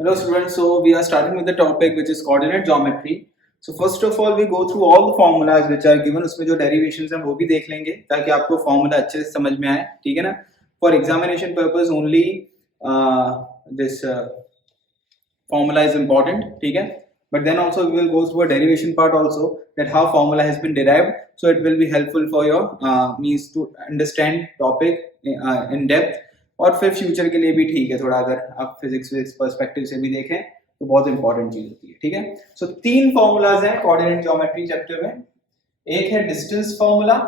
Hello students, so we are starting with the topic which is coordinate geometry. So first of all we go through all the formulas which are given. उसमें जो derivations हैं वो भी देख लेंगे ताकि आपको formula अच्छे से समझ में आए, ठीक है ना? For examination purpose only this formula is important, ठीक है? But then also we will go through a derivation part also, that how formula has been derived. So it will be helpful for your means to understand topic in depth. और फिर future के लिए भी ठीक है, थोड़ा अगर आप फिजिक्स पर्सपेक्टिव से भी देखें तो बहुत इंपॉर्टेंट चीज होती है, ठीक है? सो तीन फॉर्मूलाज हैं कोऑर्डिनेट ज्योमेट्री चैप्टर में. एक है distance formula,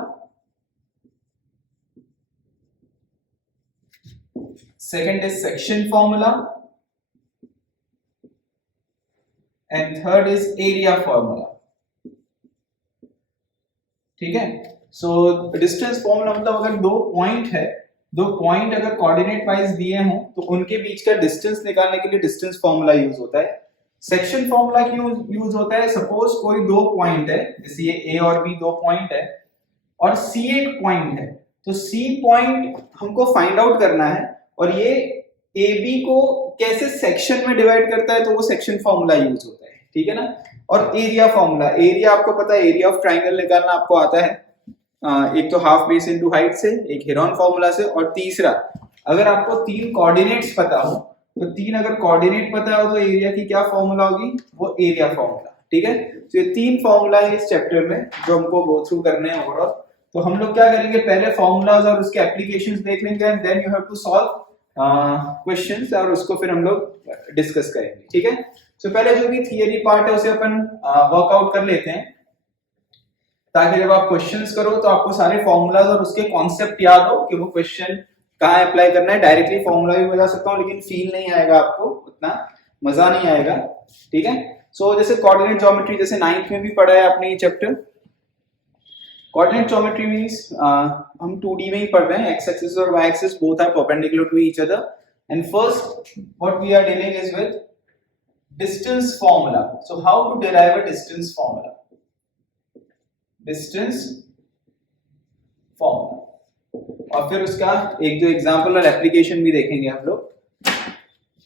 second is section formula and third is area formula, ठीक है? सो डिस्टेंस फॉर्मूला मतलब अगर दो पॉइंट अगर कोऑर्डिनेट वाइज दिए हों तो उनके बीच का डिस्टेंस निकालने के लिए डिस्टेंस फॉर्मूला यूज होता है. सेक्शन फॉर्मूला क्यों यूज होता है? सपोज कोई दो पॉइंट है, जैसे ये ए और बी दो पॉइंट है और सी एक पॉइंट है, तो सी पॉइंट हमको फाइंड आउट करना है और ये ए बी को कैसे सेक्शन में डिवाइड करता है, तो वो सेक्शन फॉर्मूला यूज होता है, ठीक है ना? और एरिया फॉर्मूला, एरिया आपको पता है, एरिया ऑफ ट्राइंगल निकालना आपको आता है. एक तो हाफ बेस इनटू हाइट से, एक हेरोन फॉर्मूला से, और तीसरा अगर आपको तीन कोऑर्डिनेट्स पता हो तो तीन अगर कोऑर्डिनेट पता हो तो एरिया की क्या फॉर्मूला होगी? वो एरिया फॉर्मूला, ठीक है? तो ये तीन फॉर्मूला है इस चैप्टर में जो हमको गो थ्रू करने हैं ओवरऑल. तो हम लोग क्या करेंगे, पहले फॉर्मूलाज और उसके एप्लीकेशंस देख लेंगे and then you have to solve questions और उसको फिर हम लोग डिस्कस करेंगे, ठीक है? सो पहले जो भी थियरी पार्ट है उसे अपन वर्कआउट कर लेते हैं ताकि जब आप क्वेश्चंस करो तो आपको सारे फॉर्मूलाज और उसके कॉन्सेप्ट याद हो कि वो क्वेश्चन कहाँ अप्लाई करना है. डायरेक्टली फॉर्मूला भी बता सकता हूँ लेकिन फील नहीं आएगा आपको, उतना मजा नहीं आएगा, ठीक है? सो जैसे कोऑर्डिनेट ज्योमेट्री जैसे 9th में भी पढ़ा है आपने ये चैप्टर. कोऑर्डिनेट ज्योमेट्री मींस हम 2D में ही पढ़ रहे हैं. एक्स एक्सिस और Y axis both are perpendicular to each other and first what we are dealing is with distance formula. So how to derive a distance formula, distance formula, और फिर उसका एक जो एग्जांपल और एप्लीकेशन भी देखेंगे हम लोग.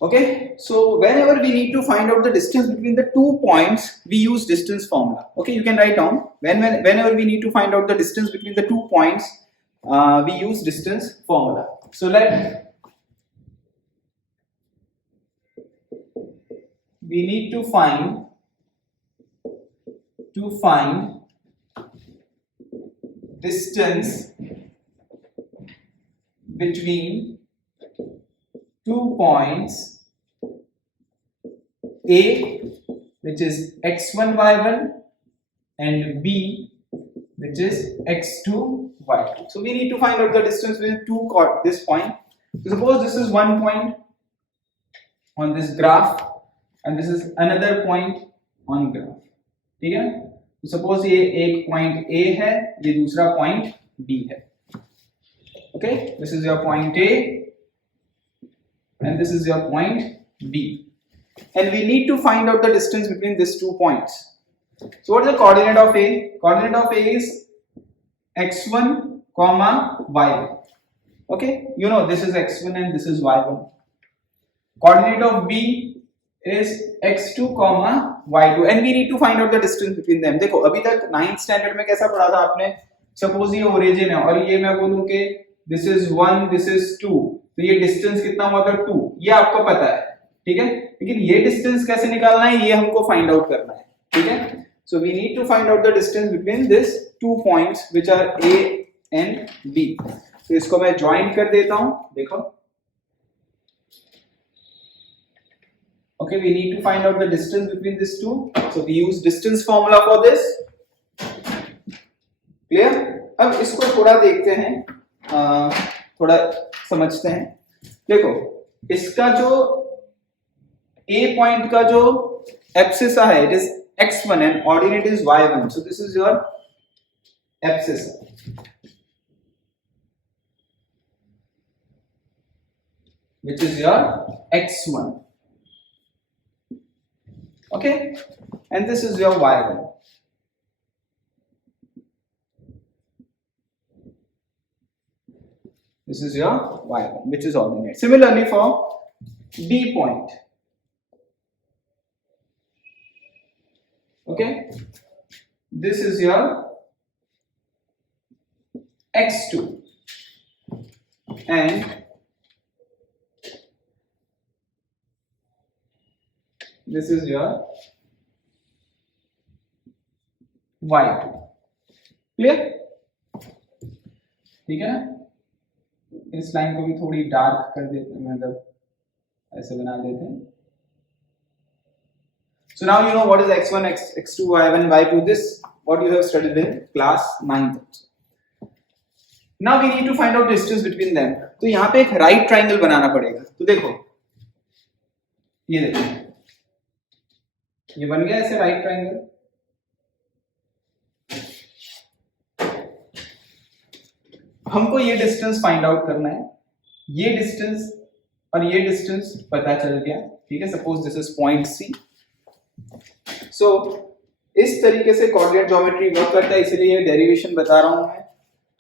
Okay, so whenever we need to find out the distance between the 2 points we use distance formula. Okay, you can write down whenever we need to find out the distance between the 2 points we use distance formula. So we need to find distance between 2 points A, which is x1 y1, and B, which is x2 y2. So we need to find out the distance between this point. So suppose this is one point on this graph and this is another point on graph, ठीक है? तो suppose ये एक point A है, ये दूसरा point B है. Okay, this is your point A and this is your point B, and we need to find out the distance between these 2 points. So what is the coordinate of A? Coordinate of A is x1 comma y1. Okay, you know this is x1 and this is y1. Coordinate of B is x2 comma y2 and we need to find out the distance between them. देखो अभी तक 9th standard में कैसा पढ़ा था आपने? Suppose ये origin है और ये मैं बोलूं कि दिस इज 1, दिस इज 2, तो ये डिस्टेंस कितना हुआ था? 2. ये आपको पता है, ठीक है? लेकिन ये डिस्टेंस कैसे निकालना है ये हमको फाइंड आउट करना है, ठीक है? So we need to find out the distance between this 2 points which are A and B. तो इसको मैं ज्वाइन कर देता हूं, देखो. Okay, we need to find out the distance between these two. So we use distance formula for this. Clear? अब इसको थोड़ा देखते हैं, थोड़ा समझते हैं. देखो इसका जो A पॉइंट का जो एब्सिस है, it is x1 and ordinate is y1. So this is your abscissa, which is your x1. Okay, and this is your y1. This is your y1, which is ordinate. Similarly for B point. Okay, this is your x2 and this is your y2. Clear? ठीक है ना? इस line को भी थोड़ी dark कर देते हैं, मतलब ऐसे बना देते हैं. So now you know what is x1, x2, y1, y2. This what you have studied in class 9th. Now we need to find out distance between them. तो यहाँ पे एक right triangle बनाना पड़ेगा. तो देखो, ये देखो, ये बन गया ऐसे right triangle. हमको ये डिस्टेंस फाइंड आउट करना है. ये डिस्टेंस और ये डिस्टेंस पता चल गया. ठीक है, suppose this is point C. So इस तरीके से कोऑर्डिनेट ज्योमेट्री वर्क करता है, इसलिए ये डेरिवेशन बता रहा हूं मैं.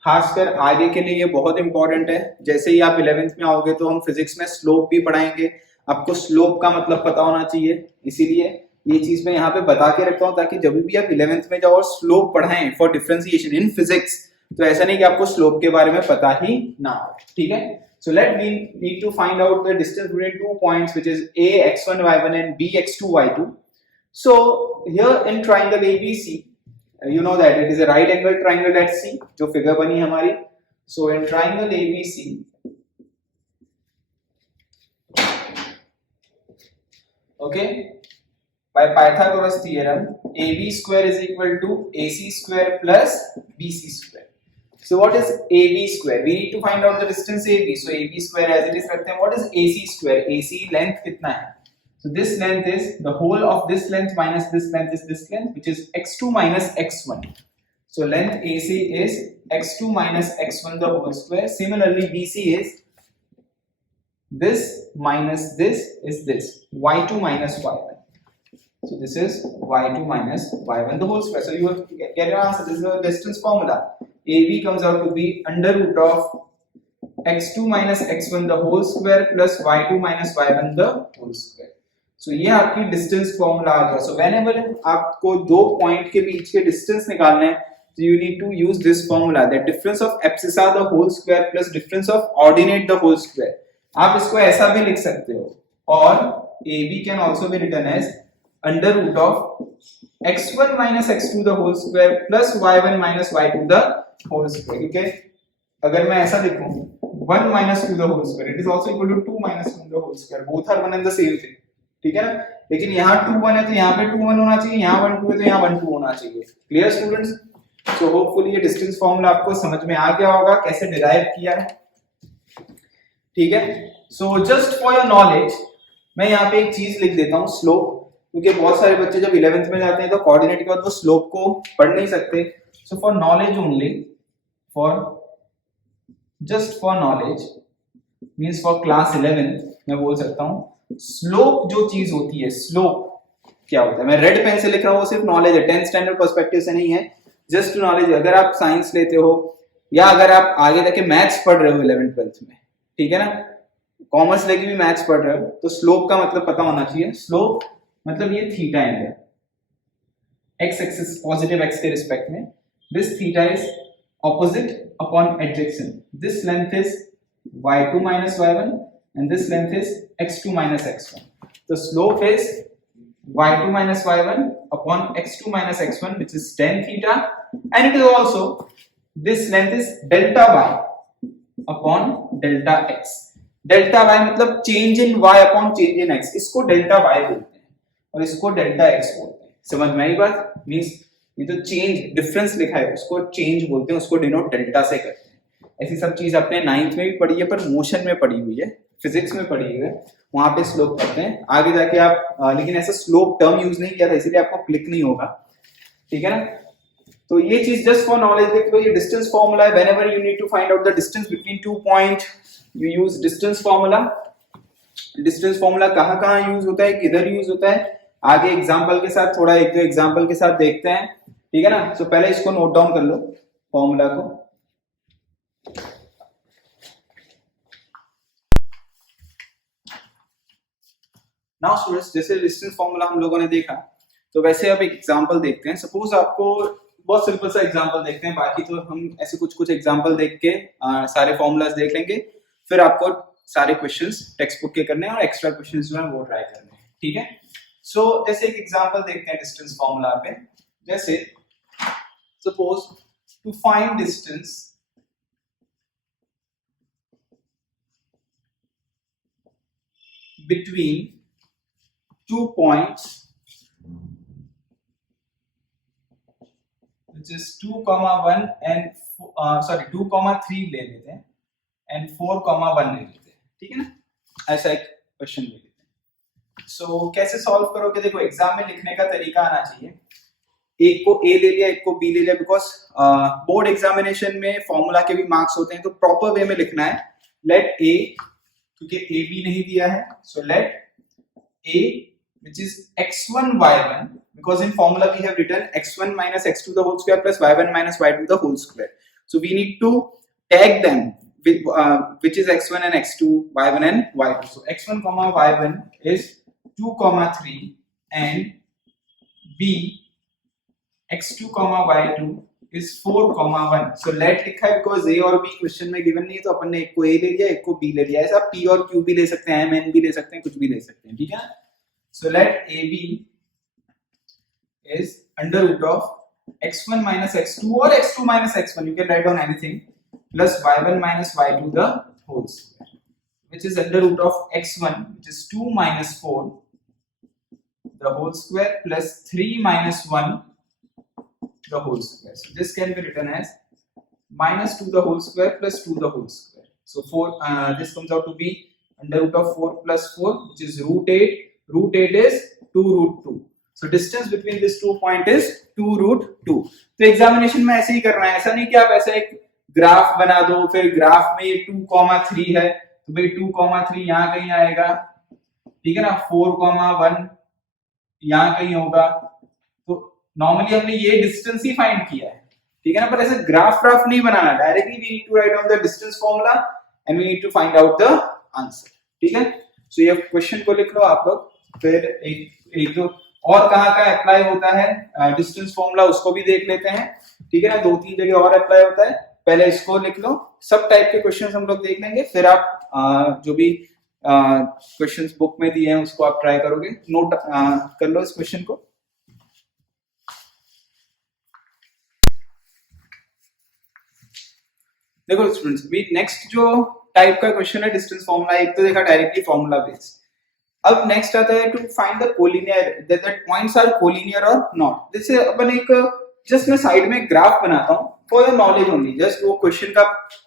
खासकर आगे के लिए ये बहुत इंपॉर्टेंट है. जैसे ही आप 11th में आओगे तो हम फिजिक्स में स्लोप भी पढ़ाएंगे. आपको स्लोप का मतलब पता होना चाहिए, इसीलिए ये चीज मैं यहाँ पे बता के रखता हूँ ताकि जब भी आप 11th में जाओ और स्लोप पढ़ाएं फॉर डिफरेंशिएशन इन फिजिक्स, तो ऐसा नहीं कि आपको स्लोप के बारे में पता ही ना हो. ठीक है, so let me need to find out the distance between 2 points which is a x1 y1 and b x2 y2. So here in triangle ABC, you know that it is a right angle triangle at C, जो figure बनी हमारी. So in triangle ABC, okay, by Pythagoras theorem, AB square is equal to AC square plus BC square. So what is AB square? We need to find out the distance AB. So AB square as it is रखते हैं. What is AC square? AC length कितना है? So this length is the whole of this length minus this length is this length, which is x2 minus x1. So length AC is x2 minus x1 the whole square. Similarly, BC is this minus this is this, y2 minus y1. So this is y2 minus y1 the whole square. So you have to get your answer. This is the distance formula. AB comes out to be under root of x2 minus x1 the whole square plus y2 minus y1 the whole square. So ये आपकी distance formula आ गया. So whenever आपको दो point के बीच के distance निकालने हैं, so you need to use this formula, that difference of abscissa the whole square plus difference of ordinate the whole square. आप इसको ऐसा भी लिख सकते हो, और AB can also be written as under root of x1 minus x2 the whole square plus y1 minus y2 the whole square. Okay, अगर मैं ऐसा लिखूं 1 minus 2 the whole square, it is also equal to 2 minus 1 the whole square. Both are one and the same thing. ठीक है ना? लेकिन यहाँ 2 1 है तो यहाँ पे 2 1 होना चाहिए, यहाँ 1 2 है तो यहाँ 1 2 होना चाहिए. Clear students? सो होपफुली ये डिस्टेंस फॉर्मूला आपको समझ में आ गया होगा कैसे डिराइव किया है. ठीक है, so just for your knowledge मैं यहाँ पे एक चीज लिख देता हूँ, स्लोप, क्योंकि बहुत सारे बच्चे जब 11th में जाते हैं तो कोऑर्डिनेट के बाद वो स्लोप को पढ़ नहीं सकते. So for knowledge only, for just for knowledge means for class 11 मैं बोल सकता हूँ स्लोप जो चीज होती है, स्लोप क्या होता है. मैं रेड पेन से लिख रहा हूँ, वो सिर्फ नॉलेज है, 10th स्टैंडर्ड पर्सपेक्टिव से नहीं है, जस्ट नॉलेज. अगर आप साइंस लेते हो या अगर आप आगे जाके मैथ्स पढ़ रहे हो 11th 12th में, ठीक है ना, कॉमर्स लेके भी मैथ्स पढ़ रहे हो, तो स्लोप का मतलब पता होना चाहिए. स्लोप मतलब ये थीटा है, एक्स एक्सिस पॉजिटिव एक्स के रिस्पेक्ट में. This theta is opposite upon एडजेक्शन. This length is y2 minus y1 and this length is x2 minus x1. The slope is y2 minus y1 upon x2 minus x1, which is tan theta, and it is also this length is delta y upon delta x. Delta y मतलब change in y upon change in x. इसको delta y बोलते हैं और इसको delta x बोलते हैं. समझ में आई बात? मींस ये जो चेंज डिफरेंस लिखा है उसको चेंज बोलते हैं, उसको डिनोट डेल्टा से करते हैं. ऐसी सब चीज आपने 9th में भी पढ़ी है, पर मोशन में पढ़ी हुई है, फिजिक्स में पढ़ी है, वहां पे स्लोप करते हैं. आगे जाके आप लेकिन ऐसा स्लोप टर्म यूज नहीं किया था, इसलिए आपको क्लिक नहीं होगा. ठीक है ना? तो ये चीज जस्ट फॉर नॉलेज देखो, ये डिस्टेंस फॉर्मूला है. Whenever you need to find out the distance between 2 point, you use distance formula. Distance formula कहाँ यूज होता है, किधर यूज होता है, आगे एग्जांपल के साथ, थोड़ा एक दो एग्जांपल के साथ देखते हैं. ठीक है ना? तो पहले इसको नोट डाउन कर लो फॉर्मूला को. नाउ स्टूडेंट्स, जैसे डिस्टेंस फॉर्मूला हम लोगों ने देखा, तो वैसे अब एक एग्जांपल देखते हैं। सपोज आपको बहुत सिंपल सा एग्जांपल देखते हैं, बाकी तो हम ऐसे कुछ कुछ एग्जांपल देख के सारे फॉर्मूलाज देख लेंगे, फिर आपको सारे क्वेश्चंस टेक्स्ट बुक के करने हैं और एक्स्ट्रा क्वेश्चंस जो है वो ट्राई करने हैं, ठीक है। सो जैसे एक एग्जांपल देखते हैं डिस्टेंस फॉर्मूला पे। जैसे suppose to find distance between 2 points which is 2,1 and 2,3 ले लेते हैं and 4,1 ले लेते हैं, ठीक है ना। ऐसा एक क्वेश्चन ले लेते हैं। सो कैसे सॉल्व करोगे? देखो एग्जाम में लिखने का तरीका आना चाहिए। एक को ए ले लिया, एक को बी ले लिया, बिकॉज बोर्ड एग्जामिनेशन में फॉर्मूला के भी मार्क्स होते हैं, तो प्रॉपर वे में लिखना है। लेट ए, क्योंकि ए बी नहीं दिया है, so let a which is x1 y1, because in formula we have written x1 minus x2 the whole square plus y1 minus y2 the whole square, so we need to tag them with which is x1 and x2, y1 and y2. So x1 comma y1 is 2 comma 3 and b x2 comma y2 is 4 comma 1. so let लिखा है because a और b question में given नहीं है, तो अपन ने एक को a ले लिया, एक को b ले लिया। ऐसा p और q भी ले सकते हैं, m n भी ले सकते हैं, कुछ भी ले सकते हैं, ठीक है। so let ab is under root of x1 minus x2 or x2 minus x1, you can write down anything, plus y1 minus y2 the whole square, which is under root of x1, which is 2 minus 4 the whole square plus 3 minus 1 the whole square. So this can be written as minus 2 the whole square plus 2 the whole square. So 4 this comes out to be under root of 4 plus 4, which is root 8. Root 8 is 2 root 2. So distance between these 2 point is 2 root 2. तो examination में ऐसे ही करना है, ऐसा नहीं कि आप ऐसे एक ग्राफ बना दो, फिर ग्राफ में ये 2,3 है तो भाई 2,3 यहाँ कहीं आएगा, ठीक है ना, 4,1 यहाँ कहीं होगा। तो नॉर्मली हमने ये डिस्टेंस ही फाइंड किया है, ठीक है ना, पर ऐसे ग्राफ नहीं बनाना, directly we need to write down the distance formula and we need to find out the answer, ठीक है। सो ये क्वेश्चन को लिख लो आप लोग, फिर एक दो और कहाँ का अप्लाई होता है डिस्टेंस फॉर्मूला उसको भी देख लेते हैं, ठीक है ना। 2-3 जगह और अप्लाई होता है, पहले इसको लिख लो। सब टाइप के क्वेश्चंस हम लोग देख लेंगे, फिर आप जो भी क्वेश्चंस बुक में दिए हैं उसको आप ट्राई करोगे। नोट कर लो इस क्वेश्चन को। देखो स्टूडेंट्स, अभी नेक्स्ट जो टाइप का क्वेश्चन है डिस्टेंस फॉर्मूला, एक तो देखा डायरेक्टली फॉर्मूला बेस्ड। अब नेक्स्ट आता है to find the collinear, that points are collinear और नॉट। जैसे अपन एक जस्ट मैं साइड में ग्राफ बनाता हूँ for your knowledge only, just वो क्वेश्चन का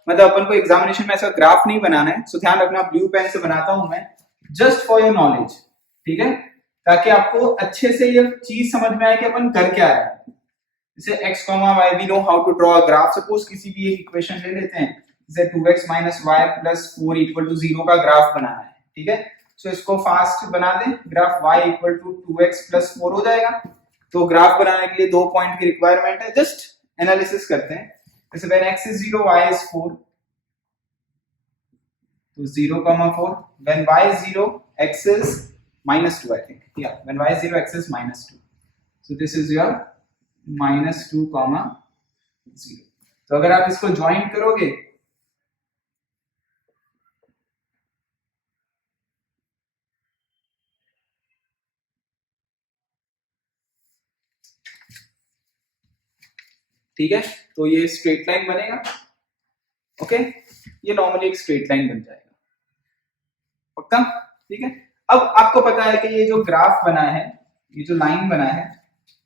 मतलब अपन को एग्जामिनेशन में ऐसा ग्राफ नहीं बनाना है, सो ध्यान रखना ब्लू पेन से बनाता हूं मैं, जस्ट फॉर योर नॉलेज, ठीक है, ताकि आपको अच्छे से ये चीज समझ में आए कि अपन कर क्या रहे हैं। जैसे x, y, we know how to draw a graph. Suppose किसी भी एक इक्वेशन ले लेते हैं, जैसे 2x minus y plus 4 equal to 0 का ग्राफ बनाना है, ठीक है। सो इसको फास्ट बना दें, graph y equal to 2x plus 4 हो जाएगा। तो ग्राफ बनाने के लिए 2 पॉइंट की रिक्वायरमेंट है, जस्ट एनालिसिस करते हैं। जैसे when x is 0, y is 4, तो 0, 4, when y is 0, x is minus 2, I think, yeah, when y is 0, x is minus 2, so this is your minus 2, 0। तो अगर आप इसको ज्वाइन करोगे ठीक है, तो ये स्ट्रेट लाइन बनेगा, ओके, ये नॉर्मली एक स्ट्रेट लाइन बन जाएगा, पक्का, ठीक है। अब आपको पता है कि ये जो ग्राफ बना है, ये जो लाइन बना है,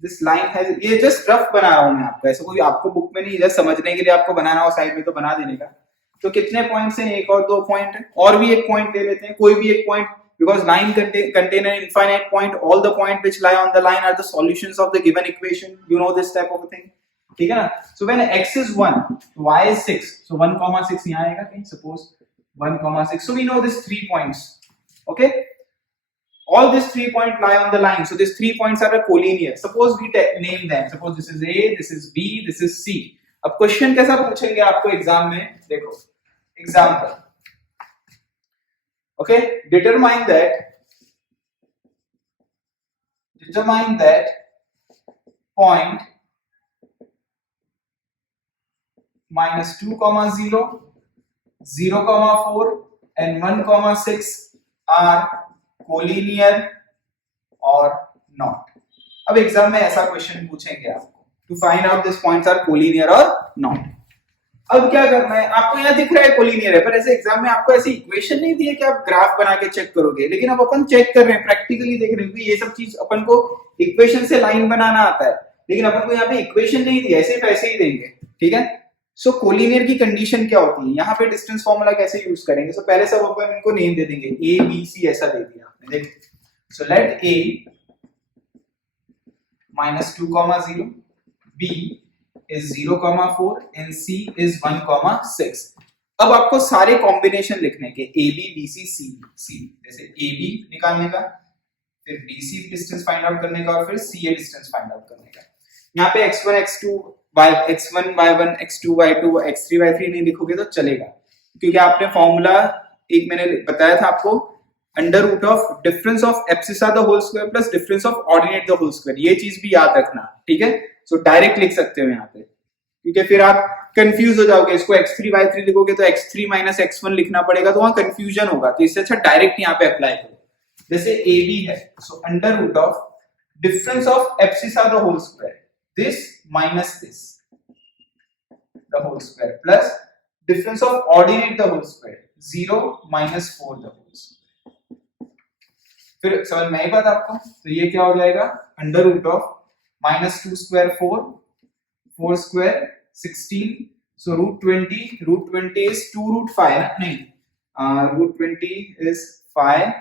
दिस लाइन है, ये जस्ट रफ बना रहा हूं मैं आपको, ऐसा कोई आपको बुक में नहीं, जस्ट समझने के लिए आपको बनाना हो साइड में तो बना देने का। तो कितने पॉइंट्स हैं? 1 और 2 पॉइंट है, और भी एक पॉइंट ले लेते हैं, कोई भी एक point, because line contain an infinite point, all the point which lie on the line are the solutions of the given equation, you know this type of a thing, ठीक है ना। so when x is 1, y is 6, so 1,6 यहाँ आएगा कहीं, suppose 1,6, so we know this 3 points, okay, all these 3 points lie on the line, so these 3 points are a collinear, suppose we name them, suppose this is a, this is b, this is c। अब question कैसा पूछेंगे आपको exam में, देखो example, okay, determine that point -2, 0, 4 and 1, 6 are collinear or not. अब exam में ऐसा question पूछेंगे आपको, to find out this points are collinear और नॉट। अब क्या करना है, आपको यहाँ दिख रहा है कोलिनियर है, पर ऐसे एग्जाम में आपको ऐसी इक्वेशन नहीं दी है कि आप ग्राफ बना के चेक करोगे, लेकिन अब अपन चेक कर रहे हैं, प्रैक्टिकली देख रहे हैं कि ये सब चीज अपन को इक्वेशन से लाइन बनाना आता है, लेकिन अपन को यहाँ पे इक्वेशन नहीं दी है, सिर्फ ऐसे ही देंगे, ठीक है। सो कोलिनियर की कंडीशन क्या होती है, यहाँ पे डिस्टेंस फॉर्मूला कैसे यूज करेंगे। सो पहले सब अपन इनको नेम दे देंगे, ए बी सी ऐसा दे दिया आपने, देखो। So let A -2, 0, b is 0, 4 and c is 1, 6। अब आपको सारे कॉम्बिनेशन लिखने के, ए बी बी सी सी सी, जैसे ए बी निकालने का, फिर B C distance find out करने का, और फिर C A distance find out करने का। यहाँ पे x1 x2 x1 y1 x2 y2 x3 y3 नहीं लिखोगे तो चलेगा, क्योंकि आपने फॉर्मूला एक मैंने बताया था आपको, under root of difference of abscissa the whole square plus difference of ordinate the whole square, ये चीज भी याद रखना, ठीक है। सो डायरेक्ट लिख सकते हो यहाँ पे, क्योंकि फिर आप कंफ्यूज हो जाओगे, इसको x3 y3 लिखोगे तो x3 - x1 लिखना पड़ेगा, तो वहां कंफ्यूजन होगा, तो इससे अच्छा डायरेक्ट यहाँ पे अप्लाई करो। जैसे ए बी है, so under root of difference of abscissa the whole square, this minus this the whole square plus difference of ordinate the whole square, 0 - 4 the whole square। फिर समझ में आई बात आपको, तो ये क्या हो जाएगा, under root of -2 square 4, 4 square 16, so √20 is 2√5 ना, नहीं √20 is 5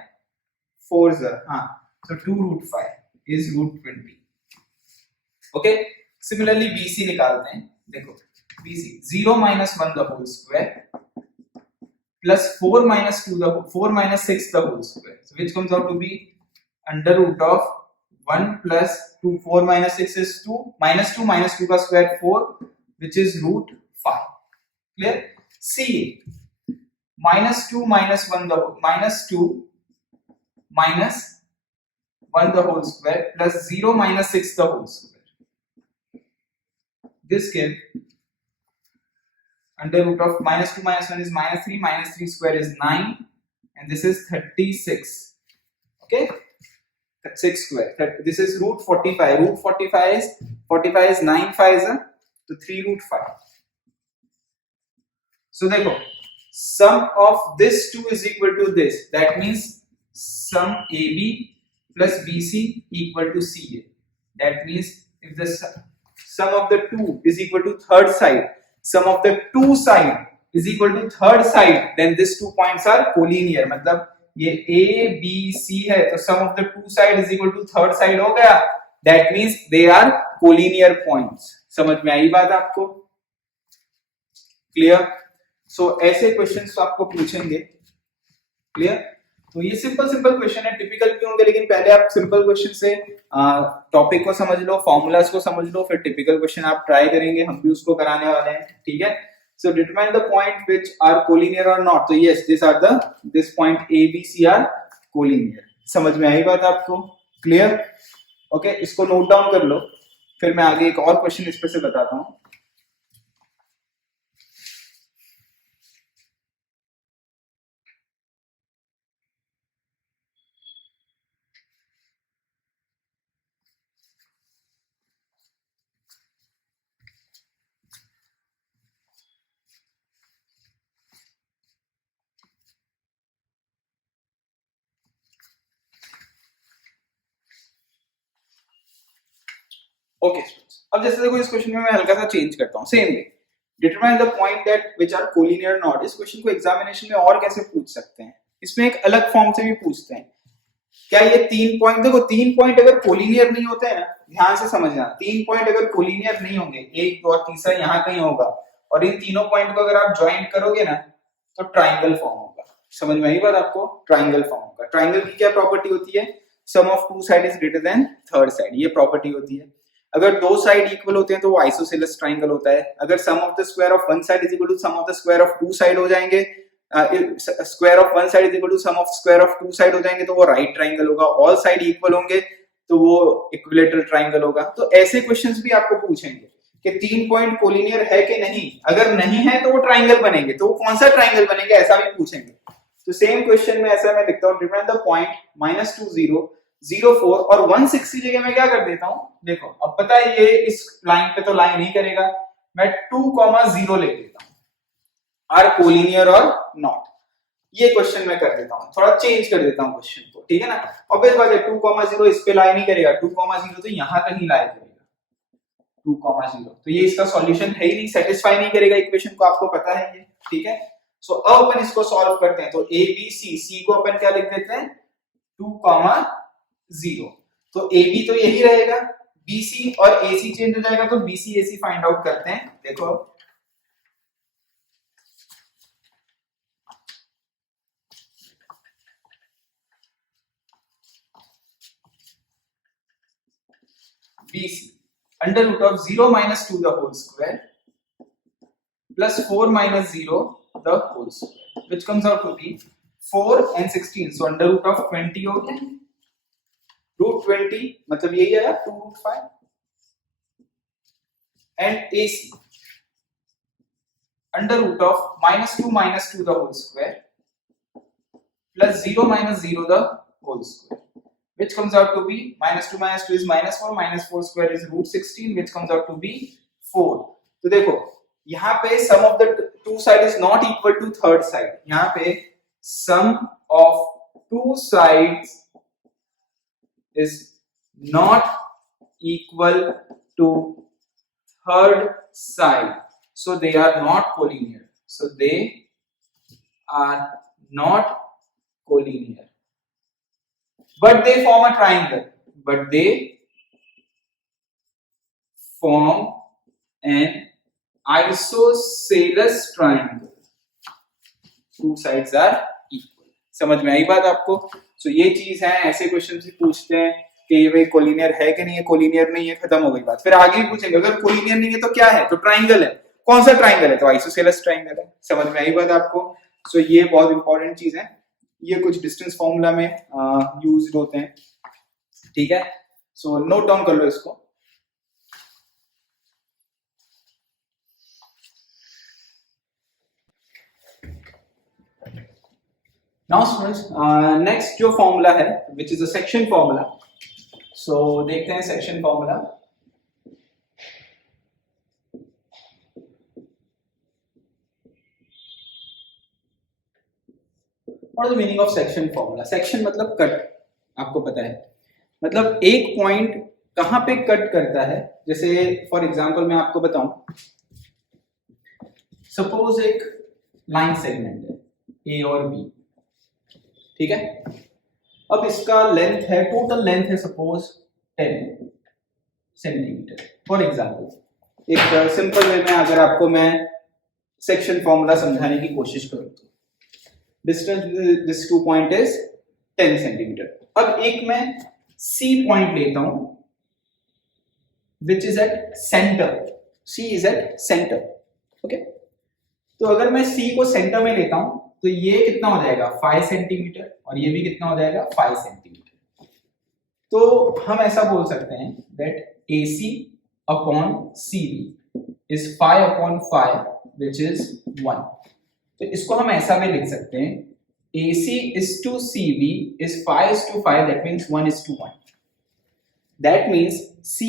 4 हाँ, so 2√5 is √20। Okay, similarly BC निकालते हैं, देखो BC 0 - 1 the whole square plus 4 - 6 the whole square, so which comes out to be under root of 1 plus 2, 4 - 6 is 2 - 2 का square 4 which is √5, clear। CA -2 - 1 the -2 minus 1 the whole square plus 0 - 6 the whole square, this give under root of -2 - 1 is -3 square is 9 and this is 36, okay, 6 square, this is √45, √45 is 9 5 so 3√5। so देखो sum of this 2 is equal to this, that means sum AB plus BC equal to CA, that means if the sum of the 2 is equal to third side, sum of the two side is equal to third side, then these 2 points are collinear। मतलब ये A B C है, तो sum of the two side is equal to third side हो गया, that means they are collinear points। समझ में आई बात आपको, क्लियर। सो ऐसे क्वेश्चंस तो आपको पूछेंगे, क्लियर। तो ये सिंपल क्वेश्चन है, टिपिकल भी होंगे, लेकिन पहले आप सिंपल क्वेश्चन से टॉपिक को समझ लो, फॉर्मूलाज को समझ लो, फिर टिपिकल क्वेश्चन आप ट्राई करेंगे, हम भी उसको कराने वाले हैं, ठीक है। So determine the point which are collinear और नॉट, तो yes this point A B C are collinear. समझ में आई बात आपको, क्लियर, ओके। इसको नोट डाउन कर लो, फिर मैं आगे एक और क्वेश्चन इस पे से बताता हूँ। ओके अब जैसे देखो इस क्वेश्चन में मैं हल्का सा चेंज करता हूँ, same way determine the point that which are collinear not. इस क्वेश्चन को एग्जामिनेशन में और कैसे पूछ सकते हैं, इसमें एक अलग फॉर्म से भी पूछते हैं। क्या ये 3 पॉइंट, देखो 3 पॉइंट अगर कोलिनियर नहीं होते हैं ना, ध्यान से समझना, 3 पॉइंट अगर कोलिनियर नहीं होंगे, 1 2 और तीसरा यहाँ कहीं होगा, और इन तीनों पॉइंट को अगर आप ज्वाइन करोगे ना तो ट्राइंगल फॉर्म होगा। समझ में आई बात आपको, ट्राइंगल फॉर्म होगा। ट्राइंगल की क्या प्रॉपर्टी होती है, sum of two side is greater than third side, ये प्रॉपर्टी होती है। अगर दो साइड इक्वल होते हैं तो वो आइसोसेलेस ट्राइंगल होता है। अगर sum of the square of one side is equal to sum of the square of two side हो जाएंगे, square of one side is equal to sum of square of two side हो जाएंगे, तो वो right triangle होगा। All side equal होंगे तो वो इक्विलेटरल ट्राइंगल होगा। तो ऐसे क्वेश्चंस भी आपको पूछेंगे कि 3 पॉइंट कोलिनियर है कि नहीं, अगर नहीं है तो वो ट्राइंगल बनेंगे, तो वो कौन सा ट्राइंगल बनेंगे ऐसा भी पूछेंगे। तो सेम क्वेश्चन में ऐसा मैं लिखता हूं, डिफाइन द पॉइंट -2 0 0 4 और 160 की जगह मैं क्या कर देता हूं, देखो अब पता है ये इस लाइन पे तो लाइन नहीं करेगा, मैं 2, 0 लिख देता हूं, आर कोलिनियर और नॉट। ये क्वेश्चन मैं कर देता हूं, थोड़ा चेंज कर देता हूं क्वेश्चन को, ठीक है ना। ऑब्वियस बात है 2, 0 इस पे लाई नहीं करेगा, 2, 0 तो यहां तक ही लाई करेगा, 2, 0 तो ये इसका सॉल्यूशन है ही नहीं, सेटिस्फाई नहीं करेगा इक्वेशन को, आपको पता है ये, ठीक है। सो अब अपन इसको सॉल्व करते हैं, तो ए बी सी को अपन क्या लिख देते हैं 2, 0, तो ए बी तो यही रहेगा, बी सी और ए सी चेंज हो जाएगा, तो बी सी ए सी फाइंड आउट करते हैं। देखो BC under root of 0 minus 2 the whole square plus 4 minus 0 the whole square, which comes out to be 4 and 16, so under root of 20 हो गया, root 20 मतलब यही आया 2 root 5 and AC under root of -2 the whole square plus 0 minus 0 the whole square, which comes out to be -2 is -4 square is root 16, which comes out to be 4। तो देखो यहाँ पे sum of the two side is not equal to third side, यहाँ पे sum of two sides is not equal to third side, so they are not collinear, so they are not collinear, but they form a triangle, but they form an isosceles triangle, two sides are equal। समझ में आई बात आपको। सो ये चीज है, ऐसे question भी पूछते हैं कि ये भाई कोलिनियर है कि नहीं है, कोलिनियर नहीं है, खत्म हो गई बात। फिर आगे भी पूछेंगे अगर कोलिनियर नहीं है तो क्या है, तो ट्राइंगल है, कौन सा ट्राइंगल है, तो आइसोसेलेस ट्राइंगल है। समझ में आई बात आपको। सो ये बहुत इंपॉर्टेंट चीज है, ये कुछ डिस्टेंस फॉर्मूला में यूज्ड होते हैं, ठीक है। सो नोट डाउन कर लो इसको। नाउ स्टूडेंट्स नेक्स्ट जो फॉर्मूला है which is a section formula, so देखते हैं सेक्शन फॉर्मूला। और the meaning of section formula, section मतलब कट, आपको पता है, मतलब एक पॉइंट कहां पे कट करता है। जैसे फॉर एग्जांपल मैं आपको बताऊं, सपोज एक लाइन सेगमेंट है ए और बी, ठीक है। अब इसका लेंथ है, टोटल लेंथ है सपोज 10 सेंटीमीटर फॉर एग्जांपल। एक सिंपल वे में अगर आपको मैं सेक्शन फॉर्मूला समझाने की कोशिश करूं तो distance this 2 point is 10 centimetre. अब एक मैं सी पॉइंट लेता हूं which is at centre, C is at centre, okay. तो अगर मैं सी को सेंटर में लेता हूं तो ये कितना हो जाएगा 5 सेंटीमीटर और ये भी कितना हो जाएगा 5 सेंटीमीटर। तो हम ऐसा बोल सकते हैं that AC upon CB is 5 upon 5 which is 1। तो इसको हम ऐसा भी लिख सकते हैं AC is to CB is 5 is to 5, that means 1 is to 1. That means C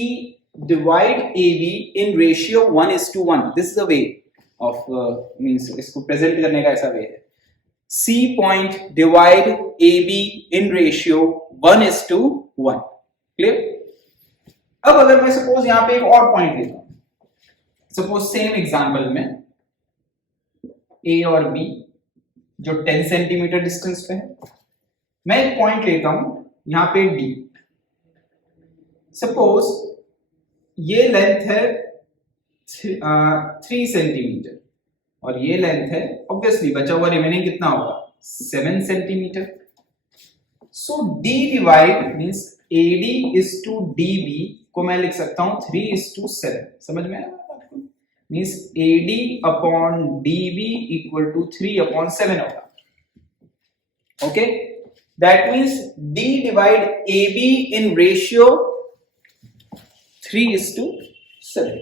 divide AB in ratio 1 is to 1. This is the way of means इसको present करने का ऐसा वे है। C point divide AB in ratio 1 is to 1. Clear? अब अगर मैं suppose यहां पे एक और पॉइंट लेता हूं, सपोज सेम एग्जांपल में A और B जो 10 सेंटीमीटर डिस्टेंस पे है, मैं एक पॉइंट लेता हूं यहां पे D। सपोज ये लेंथ है 3 सेंटीमीटर और ये लेंथ है, ऑब्वियसली बचा हुआ रिमेनिंग कितना होगा 7 centimetre. So D divide means AD is to DB को मैं लिख सकता हूं 3 is to 7। समझ में आया आपको? Means AD upon DB equal to 3 upon 7 होगा, okay. That means D divide AB in ratio 3:7.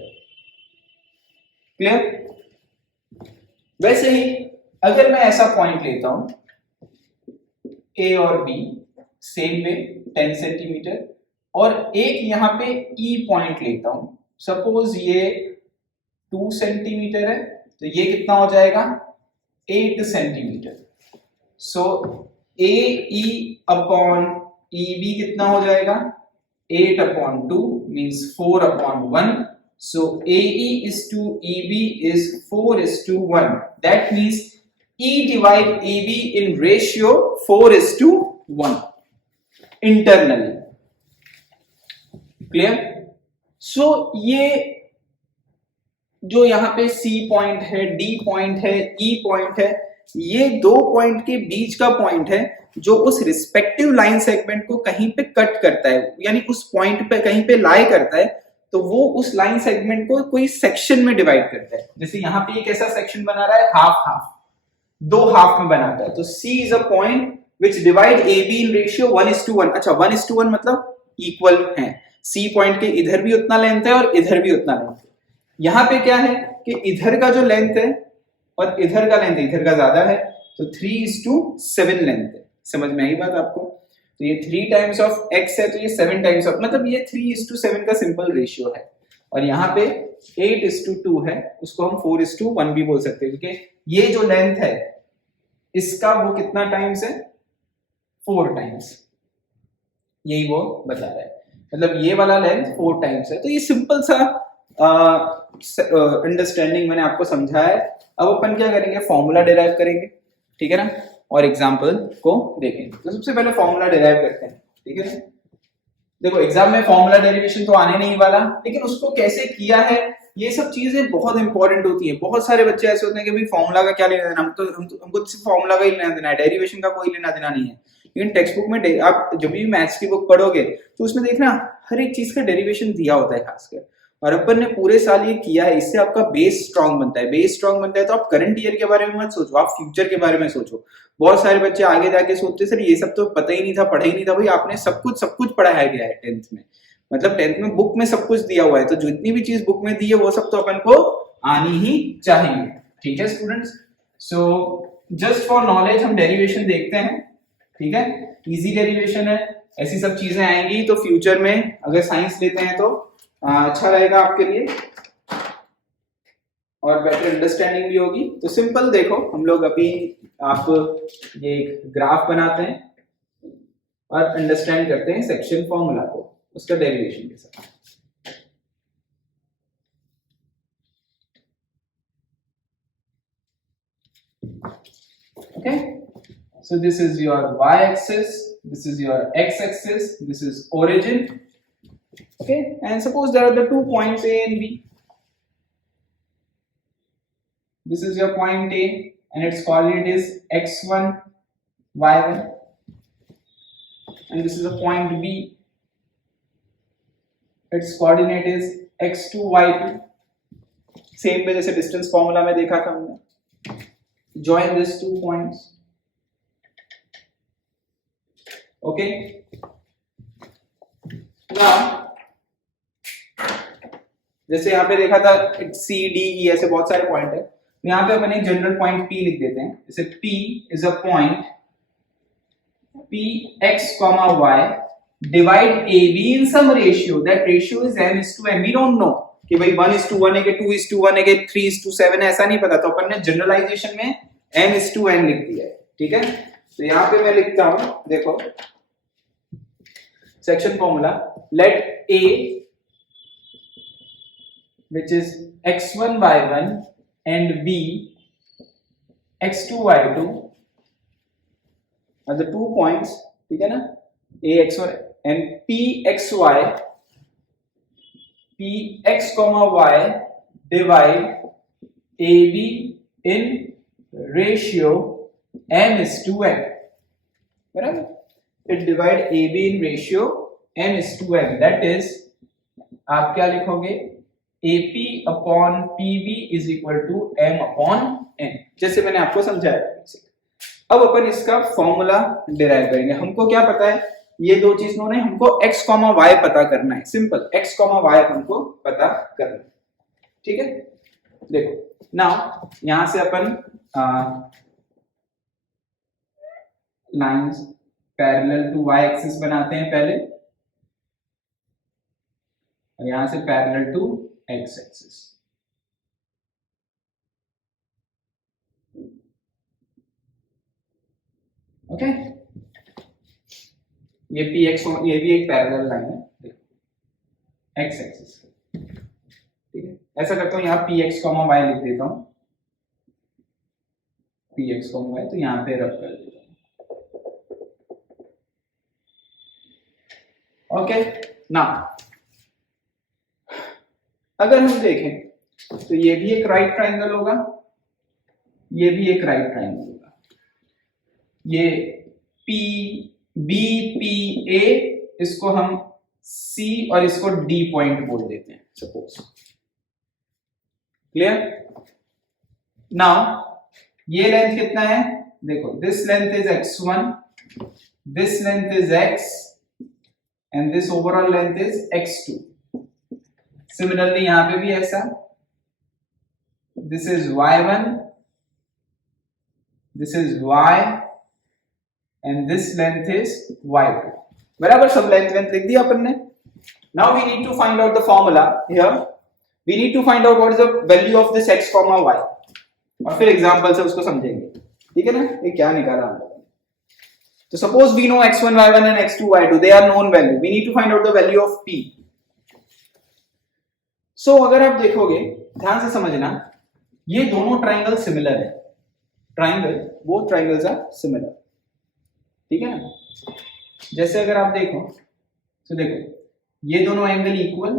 Clear? वैसे ही अगर मैं ऐसा पॉइंट लेता हूं A और B सेम वे 10 सेंटीमीटर, और एक यहां पे E पॉइंट लेता हूं, सपोज ये 2 सेंटीमीटर है, तो ये कितना हो जाएगा 8 सेंटीमीटर. सो AE अपॉन EB कितना हो जाएगा 8/2 means 4/1. So AE is to EB is 4:1. That means E divide AB in ratio 4:1 internally. Clear? So ये जो यहाँ पे C पॉइंट है, D पॉइंट है, E पॉइंट है, ये दो पॉइंट के बीच का पॉइंट है जो उस रिस्पेक्टिव लाइन सेगमेंट को कहीं पे कट करता है, यानी उस पॉइंट पे कहीं पे लाई करता है, तो वो उस लाइन सेगमेंट को कोई सेक्शन में डिवाइड करता है. जैसे यहाँ पे एक ऐसा सेक्शन बना रहा है, हाफ हाफ, दो हाफ में बनाता है. तो C is a point which divide AB in ratio 1:1. अच्छा 1:1 मतलब इक्वल है. C पॉइंट के इधर भी उतना लेंथ है और इधर भी उतना लेंथ है. यहाँ पे क्या है कि इधर का जो लेंथ है और इधर का लेंथ इधर का ज्यादा है, तो 3:7 लेंथ है. समझ में आई बात आपको? तो ये 3 टाइम्स ऑफ x है, तो ये 7 टाइम्स ऑफ, मतलब ये 3:7 का सिंपल रेशियो है. और यहाँ पे 8:2 है, उसको हम 4:1 भी बोल सकते हैं, क्योंकि ये जो लेंथ है इसका वो कितना टाइम्स है 4 टाइम्स. यही वो बता रहा है, मतलब ये वाला लेंथ 4 टाइम्स है. तो ये सिंपल सा अंडरस्टैंडिंग मैंने आपको समझाया है. अब अपन क्या करेंगे, फॉर्मूला डिराइव करेंगे, ठीक है ना, और एग्जाम्पल को देखेंगे. तो सबसे पहले फॉर्मूला डिराइव करते हैं, ठीक है. देखो एग्जाम में फॉर्मूला डेरिवेशन तो आने नहीं वाला, लेकिन उसको कैसे किया है ये सब चीजें बहुत इंपॉर्टेंट होती है. बहुत सारे बच्चे ऐसे होते हैं कि भाई फॉर्मूला का क्या लेना देना, हमको सिर्फ फॉर्मूला का ही लेना देना है, डेरिवेशन का कोई लेना देना नहीं है. लेकिन टेक्स्ट बुक में आप जब भी मैथ्स की बुक पढ़ोगे तो उसमें देखना हर एक चीज का डेरिवेशन दिया होता है खासकर, और अपन ने पूरे साल ये किया है. इससे आपका बेस स्ट्रांग बनता है. बेस स्ट्रांग बनता है तो आप करंट ईयर के बारे में मत सोचो, आप फ्यूचर के बारे में सोचो. बहुत सारे बच्चे आगे जाके सोचते सर ये सब तो पता ही नहीं था, पढ़ा ही नहीं था. भाई आपने सब कुछ पढ़ाया गया है 10th में, मतलब 10th में बुक में सब कुछ दिया हुआ है, तो जितनी भी चीज बुक में दी है वो सब तो अपन को आनी ही चाहिए. ठीक है students? So just for knowledge हम डेरिवेशन देखते हैं, ठीक है. इजी डेरिवेशन है, ऐसी सब चीजें आएंगी तो फ्यूचर में अगर साइंस लेते हैं तो अच्छा रहेगा आपके लिए और बेटर अंडरस्टैंडिंग भी होगी. तो सिंपल देखो, हम लोग अभी आप ये एक ग्राफ बनाते हैं और अंडरस्टैंड करते हैं सेक्शन फॉर्मूला को उसका डेरिवेशन के साथ. Okay, so this is your y-axis, this is your x-axis, this is origin. Okay, and suppose there are the 2 points A and B. This is your point A and its coordinate is x1, y1, and this is a point B. Its coordinate is x2, y2. Same way जैसे distance formula में देखा था हमने. Join these 2 points. Okay. Now जैसे यहाँ पे देखा था C, D, E ऐसे बहुत सारे पॉइंट है. यहाँ पे अपन एक जनरल पॉइंट P लिख देते हैं. जैसे P is a point P x, y divide AB in some ratio. That ratio is m:n. We don't know कि भाई 1:1 है कि 2:1 है कि 3:7 है, ऐसा नहीं पता. तो अपन ने जनरलाइजेशन में m:n लिख दिया है. ठीक है. तो यहाँ पे मैं लिखता हूं, देखो section formula. Let A which is x1, y1 and B x2, y2 are the 2 points. ठीक है ना. A x1 and P xy, P x, y divide AB in ratio m:n. बराबर. It divide AB in ratio m:n. That is आप क्या लिखोगे, AP upon PB is equal to m upon n, जैसे मैंने आपको समझाया. अब अपन इसका फॉर्मूला डिराइव करेंगे। हमको क्या पता है, ये दो चीजों ने हमको x, y पता करना है। सिंपल, x, y हमको पता करना है। ठीक है, देखो नाउ यहां से अपन lines parallel to y axis बनाते हैं पहले, और यहां से parallel to x axis. Okay, ये px, ये भी एक पैरेलल लाइन है x एक्सिस। ठीक है, ऐसा करता हूं, यहाँ px, y लिख देता हूं, px, y, तो यहाँ पे रख कर देता हूं। ओके, ना अगर हम देखें तो ये भी एक राइट ट्राइंगल होगा, ये भी एक राइट ट्राइंगल होगा। ये पी बी पी ए, इसको हम सी और इसको डी पॉइंट बोल देते हैं सपोज। क्लियर? नाउ ये लेंथ कितना है, देखो this length is x1, this length is x and this overall length is x2। Similarly यहां पे भी ऐसा, this is y1, this is y and this length is y2। बराबर, सब लेंथ लिख दिया अपन ने। Now we need to find out the formula here, we need to find out what is the value of this x, y, और फिर example से उसको समझेंगे। ठीक है ना, ये क्या निकाला हमने। तो suppose we know x1 y1 and x2 y2, they are known value, we need to find out the value of p। so अगर आप देखोगे, ध्यान से समझना, ये दोनों ट्राइंगल सिमिलर है, triangle, both triangles are similar. ठीक है ना, जैसे अगर आप देखो तो देखो ये दोनों एंगल इक्वल,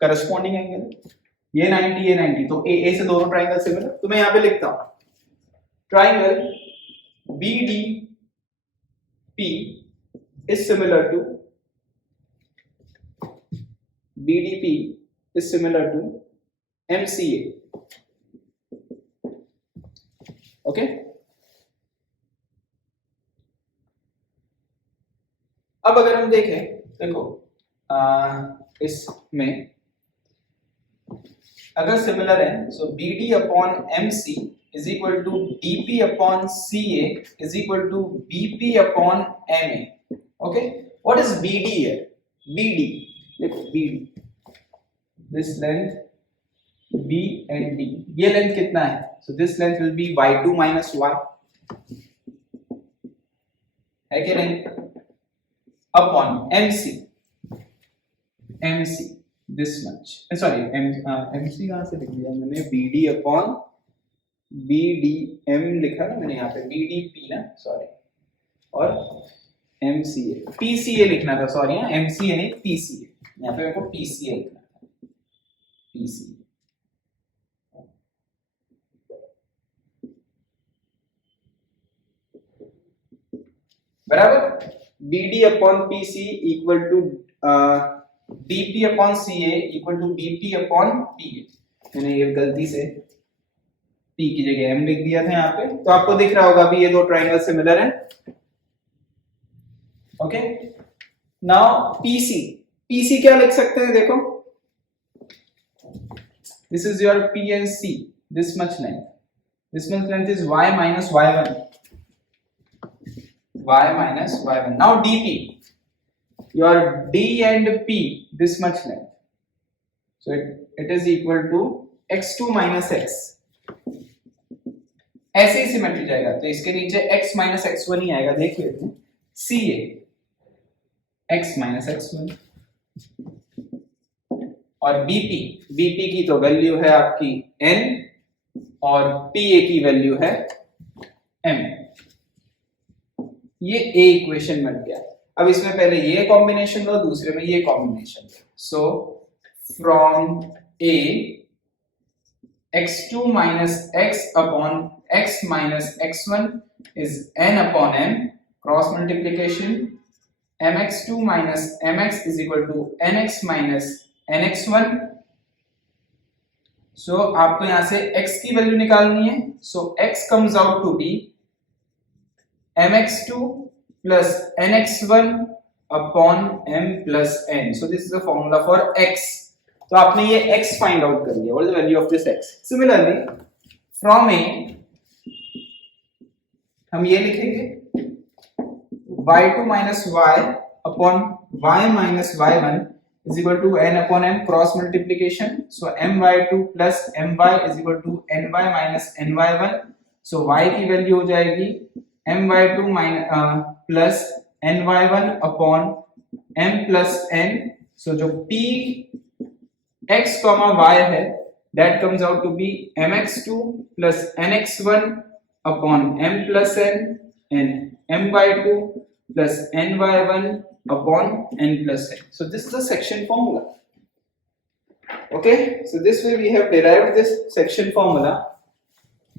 करस्पॉन्डिंग एंगल, ये 90 ये 90, तो ए से दोनों ट्राइंगल सिमिलर। तो मैं यहां पे लिखता हूं triangle BDP is similar to BDP is similar to MCA। Okay, अब अगर हम देखें, देखो इसमें अगर सिमिलर है, so BD upon MC is equal to DP upon CA is equal to BP upon MA। Okay, what is BD है? BD, देखो BD, this length B and D, ये लेंथ कितना है? So this length will be y2 minus y, है कि नहीं? Upon MC, MC this much, sorry MC कहां से लिख दिया मैंने, BD अपॉन BDM लिखा ना मैंने यहाँ पे, BDP ना, सॉरी, और MCA, PCA लिखना था, सॉरी, MCA नहीं PCA, यहाँ पे मेरे को PCA लिखना था, PCA। बराबर, BD upon PC equal to BP upon CA equal to BP upon PA। मैंने ये गलती से P की जगह M लिख दिया था यहाँ पे, तो आपको दिख रहा होगा अभी ये दो ट्राइंगल सिमिलर हैं। ओके, नाउ PC क्या लिख सकते हैं, देखो this is your P and C, this much length is y minus y1, y minus y1। now DP, your D and P, this much length, so it is equal to x2 minus x। ऐसे ही symmetry जाएगा, तो इसके नीचे x minus x1 ही आएगा, देख लेते हैं, CA x minus x1, और BP की तो वैल्यू है आपकी n, और PA की वैल्यू है m। ये A इक्वेशन बन गया। अब इसमें पहले ये कॉम्बिनेशन लो, दूसरे में ये combination low. So from A, x2 minus x upon x minus x1 is n upon m, cross multiplication, mx2 minus mx is equal to nx minus nx1। सो आपको यहां से x की वैल्यू निकालनी है, सो x comes out to be mx2 plus nx1 upon m plus n. So this is the formula for x. तो आपने ये x find out कर लिया. What is the value of this x? Similarly, from a हम ये लिखेंगे y2 minus y upon y minus y1 is equal to n upon m cross multiplication. So my2 plus my is equal to ny minus ny1. So y की value हो जाएगी my2 minus plus ny1 upon m plus n. So जो p x comma y है that comes out to be mx2 plus nx1 upon m plus n and my2 plus ny1 upon n plus n. So this is the section formula. Okay, so this way we have derived this section formula,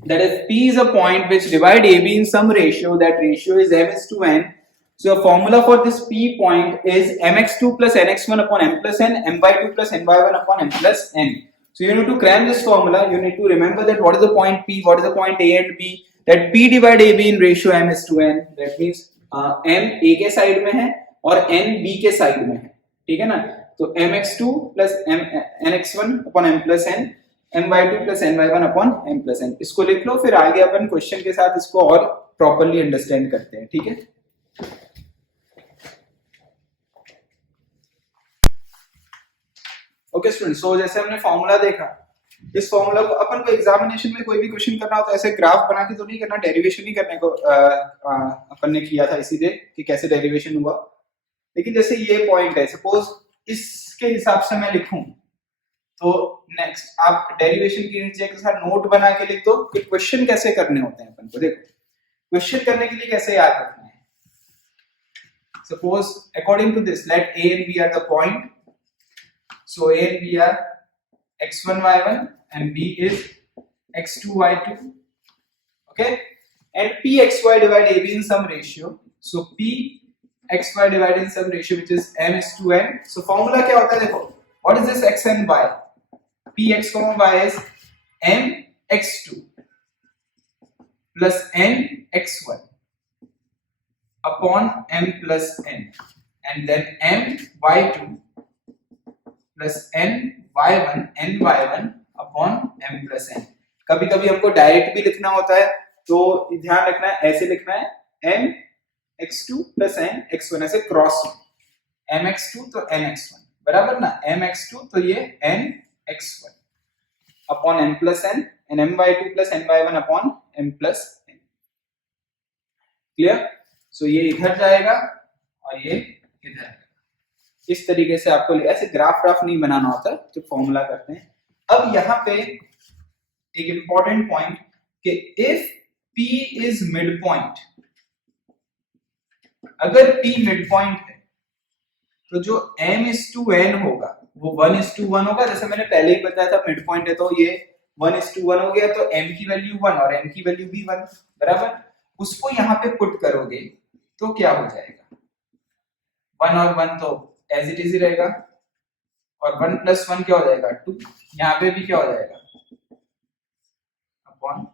that is p is a point which divide AB in some ratio, that ratio is m is to n. So a formula for this p point is mx2 plus nx1 upon m plus n, m by 2 plus ny1 upon m plus n. So you need to cram this formula. You need to remember that what is the point p, what is the point a and b, that p divide ab in ratio m is to n. That means m a के side में है और n b के side में है, ठीक है ना. तो mx2 plus nx1 upon m plus n, m by 2 plus ny1 upon m plus n. इसको लिख लो, फिर आगे अपन क्वेश्चन के साथ इसको और प्रॉपर्ली अंडरस्टैंड करते हैं, ठीक है. ओके स्टूडेंट्स, सो जैसे हमने फॉर्मूला देखा, इस फॉर्मूला को अपन को एग्जामिनेशन में कोई भी क्वेश्चन करना हो तो ऐसे ग्राफ बना के तो नहीं करना, डेरिवेशन ही करने को अपन ने किया था इसीलिए कि कैसे डेरिवेशन हुआ. लेकिन जैसे ये पॉइंट है, सपोज इसके हिसाब से मैं लिखूं तो नेक्स्ट आप डेरिवेशन के नीचे के साथ नोट बना के लिख दो कि क्वेश्चन कैसे करने होते हैं अपन को. देखो क्वेश्चन करने के लिए कैसे याद रखना है. Suppose according to this let a and b are the point. So a and b are x1 y1 and b is x2 y2. Okay, and p xy divide ab in some ratio. So p xy divided in some ratio which is m is to n. So formula क्या होता है, देखो what is this x and y. p x comma y is m x2 plus n x1 upon m plus n, and then m y2 plus n y1 upon m plus n. कभी कभी हमको direct भी लिखना होता है तो ध्यान रखना है, ऐसे लिखना है m x2 plus n x1, ऐसे क्रॉस m x2 तो n x1 बराबर ना, m x2 तो ये n x1 upon m plus n and m by 2 plus n by 1 upon m plus n. Clear. So ये इधर जाएगा और ये इधर आएगा. इस तरीके से आपको ऐसे ग्राफ नहीं बनाना होता तो फॉर्मूला करते हैं. अब यहाँ पे एक इंपॉर्टेंट पॉइंट कि if P is mid point, अगर P मिड पॉइंट है तो जो m is to n होगा वो 1 is to 1 होगा. जैसे मैंने पहले ही बताया था मिड पॉइंट है तो ये 1 is to 1 हो गया, तो m की वैल्यू 1 और n की वैल्यू भी 1 बराबर. उसको यहाँ पे पुट करोगे तो क्या हो जाएगा, 1 और 1 तो एज इट इज ही रहेगा और 1 plus 1 क्या हो जाएगा 2. यहाँ पे भी क्या हो जाएगा upon.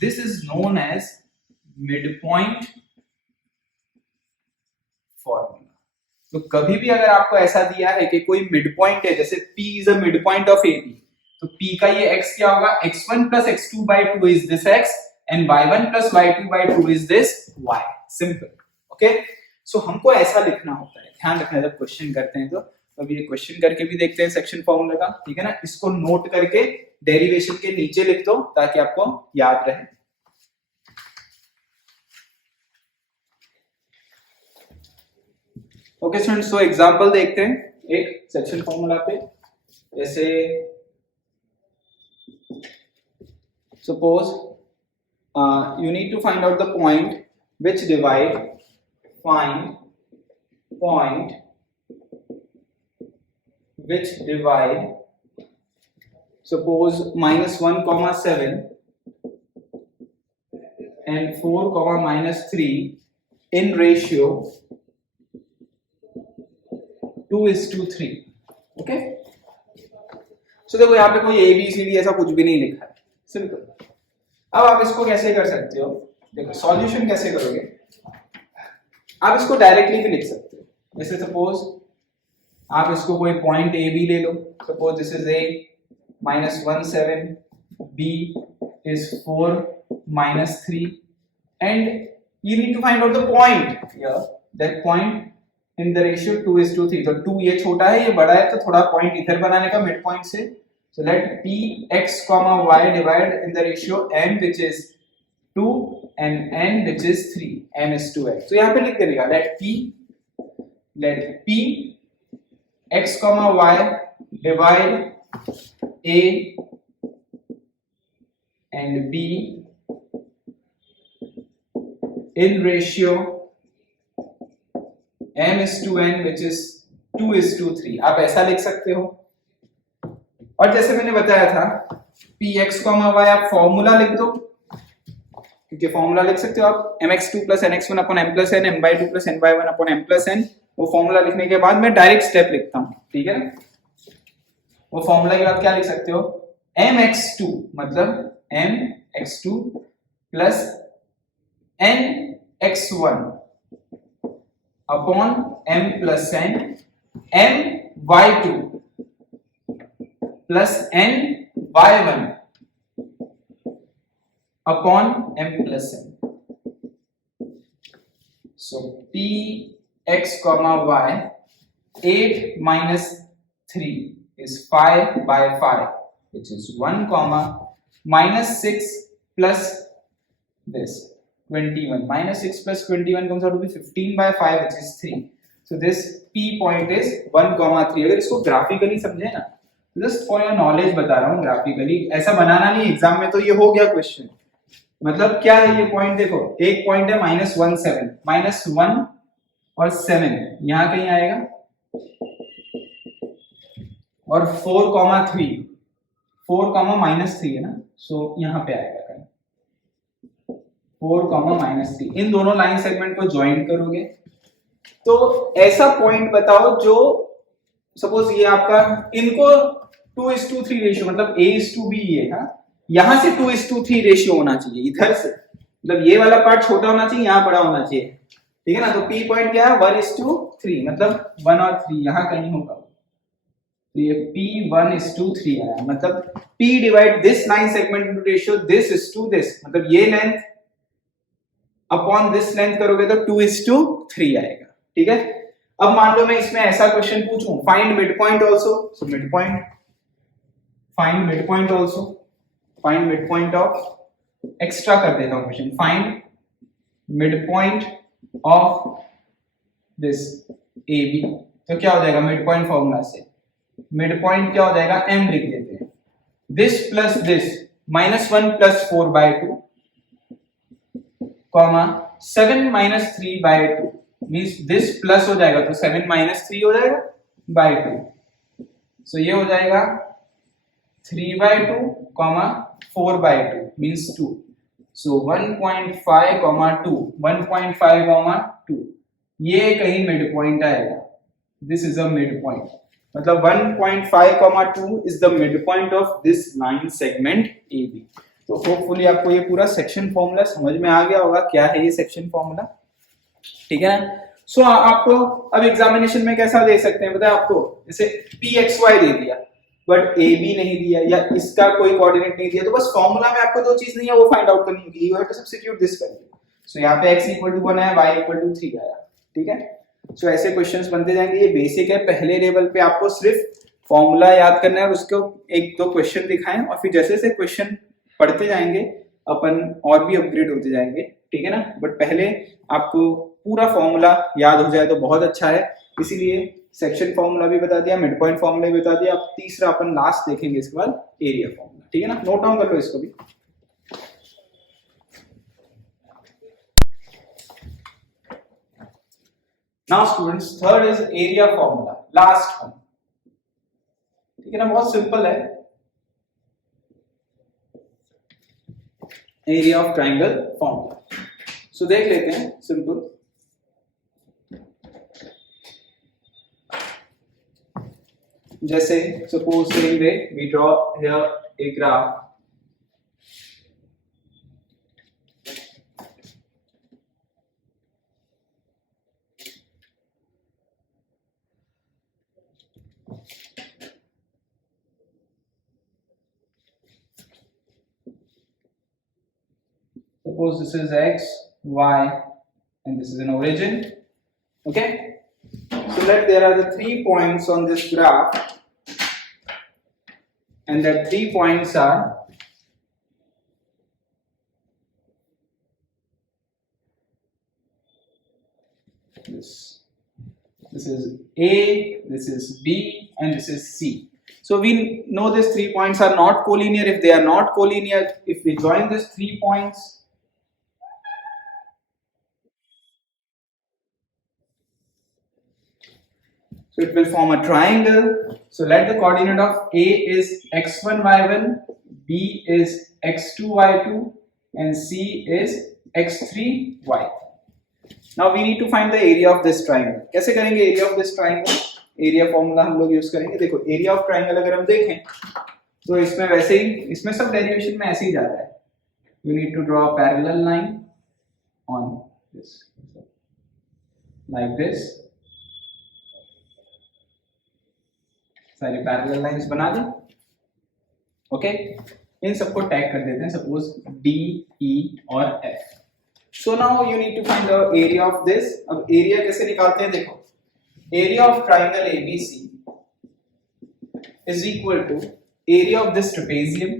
This is known as mid point formula. तो कभी भी अगर आपको ऐसा दिया है कि कोई मिड पॉइंट है, जैसे P is a mid point of AB, तो P का ये x क्या होगा, x1 plus x2 by 2 is this x and y1 plus y2 by 2 is this y. Simple. Okay, so हमको ऐसा लिखना होता है, ध्यान रखना जब क्वेश्चन करते हैं तो. अब ये क्वेश्चन करके भी देखते हैं सेक्शन फॉर्मूला का, ठीक है ना. इसको नोट करके डेरिवेशन के नीचे लिख दो ताकि आपको याद रहे. ओके स्टूडेंट्स, सो एग्जांपल देखते हैं एक सेक्शन फॉर्मूला पे. जैसे suppose you need to find out the point which divide, find point which divide, suppose -1 comma 7 and 4 comma -3 in ratio 2:3. Okay, सो देखो यहाँ पे कोई ABCD ऐसा कुछ भी नहीं लिखा है, सिंपल. अब आप इसको कैसे कर सकते हो, देखो सॉल्यूशन कैसे करोगे, आप इसको डायरेक्टली भी लिख सकते हो। जैसे सपोज आप इसको कोई पॉइंट ए बी ले लो, suppose this is A -17, b is 4 -3 and you need to find out the point here, that point in the ratio 2:3। तो 2 ये छोटा है ये बड़ा है, तो थोड़ा पॉइंट इधर बनाने का मिड पॉइंट से। so let p x y divide in the ratio m which is 2 and n which is 3, m is 2x। तो यहाँ पे लिख देगा let p x y divide a and b in ratio m is to n which is 2:3। आप ऐसा लिख सकते हो। और जैसे मैंने बताया था px, y आप फॉर्मूला लिख दो, क्योंकि फॉर्मूला लिख सकते हो आप mx2 + nx1 / m + n, m/2 + n/1 / m + n। वो फॉर्मूला लिखने के बाद मैं डायरेक्ट स्टेप लिखता हूं, ठीक है ना। वो फॉर्मूला के बाद क्या लिख सकते हो, mx2 मतलब mx2 + nx1 upon m + n, my2 plus ny1 upon m plus n। So p x y 8 minus 3 is 5/5 which is 1 minus 6 plus this 21, minus 6 plus 21 comes out to be 15/5 which is 3। So this p point is 1, 3। अगर इसको graphically समझे ना, just for your knowledge बता रहा हूँ, graphically ऐसा बनाना नहीं exam में, तो ये हो गया क्वेश्चन। मतलब क्या है ये पॉइंट, देखो एक पॉइंट है -17, -1 और 7 यहाँ कहीं आएगा, और 4, 3 है ना, सो यहाँ पे आएगा कहीं 4, -3। इन दोनों लाइन सेगमेंट को ज्वाइन करोगे तो ऐसा पॉइंट बताओ जो सपोज ये आपका, इनको 2:3 रेशियो मतलब a:b है ना, यहां से 2:3 रेशियो होना चाहिए इधर से, मतलब ये वाला पार्ट छोटा होना चाहिए, यहाँ बड़ा होना चाहिए, ठीक है ना। तो p पॉइंट क्या है 1:3, मतलब 1 और 3 यहाँ कहीं होगा, तो ये p 1:3 आया, मतलब p divide this line segment into ratio this is to this, मतलब ये लेंथ अपॉन दिस लेंथ करोगे तो 2:3 आएगा, ठीक है। अब मान लो मैं इसमें ऐसा क्वेश्चन पूछूं, find mid point also, so mid point, find mid point also, find mid point of, extra कर देता हूं question, find mid point of this AB। तो क्या हो जाएगा मिड पॉइंट फॉर्मूला से, मिड पॉइंट क्या हो जाएगा, m लिख देते हैं, this plus this -1 + 4/2 7 - 3/2 means this plus हो जाएगा तो 7 - 3 हो जाएगा बाय 2, सो ये हो जाएगा 3/2, 4/2 मींस 2, सो 1.5, 2, 1.5, 2, ये कहीं मिड पॉइंट आएगा, this is a mid point, मतलब 1.5, 2 is the mid point of this line segment AB। तो होपफुली आपको ये पूरा सेक्शन फॉर्मूला समझ में आ गया होगा, क्या है ये सेक्शन फॉर्मूला, ठीक है। सो आपको अब एग्जामिनेशन में कैसा दे सकते हैं, बताए आपको, जैसे pxy दे दिया बट ab नहीं दिया, या इसका कोई कोऑर्डिनेट नहीं दिया, तो बस फॉर्मूला में आपको दो चीज नहीं है वो फाइंड आउट करनी होगी, you have to substitute this value. So यहाँ पे x = 1 आया, y = 3 आया, ठीक है। सो ऐसे क्वेश्चंस बनते जाएंगे, ये बेसिक है, पहले लेवल पे आपको सिर्फ फॉर्मूला याद करना है और उसको एक दो क्वेश्चन दिखाएं, और फिर जैसे जैसे क्वेश्चन पढ़ते जाएंगे अपन और भी अपग्रेड होते जाएंगे, ठीक है ना। बट पहले आपको पूरा फॉर्मूला याद हो जाए तो बहुत अच्छा है, इसीलिए सेक्शन फॉर्मूला भी बता दिया, मिड पॉइंट फॉर्मूला भी बता दिया, अब तीसरा अपन लास्ट देखेंगे इसके बाद एरिया फॉर्मूला, ठीक है ना। नोट डाउन कर लो इसको भी। Now students, third is area formula, last one, ठीक है ना, बहुत सिंपल है। Area of triangle formula, so देख लेते हैं, सिंपल। जैसे suppose same way we draw here a graph, suppose this is x, y, and this is an origin. Okay, so let there are the 3 points on this graph, and the 3 points are this is A, this is B, and this is C. So we know these 3 points are not collinear. If they are not collinear, if we join these 3 points, so it will form a triangle. So let the coordinate of A is x1 y1, B is x2 y2, and C is x3 y3. Now we need to find the area of this triangle. कैसे करेंगे area of this triangle? Area formula हम लोग use करेंगे. देखो area of triangle अगर हम देखें तो इसमें वैसे ही, इसमें सब डेरिवेशन में ऐसे ही जाता है. You need to draw a parallel line on this like this. सारी पैरेलल लाइंस बना दी. ओके, इन सबको टैग कर देते हैं, सपोज डी, ई और F. So now you need to find the area of this. अब एरिया कैसे निकालते हैं? देखो, area of triangle ABC is equal to area of this trapezium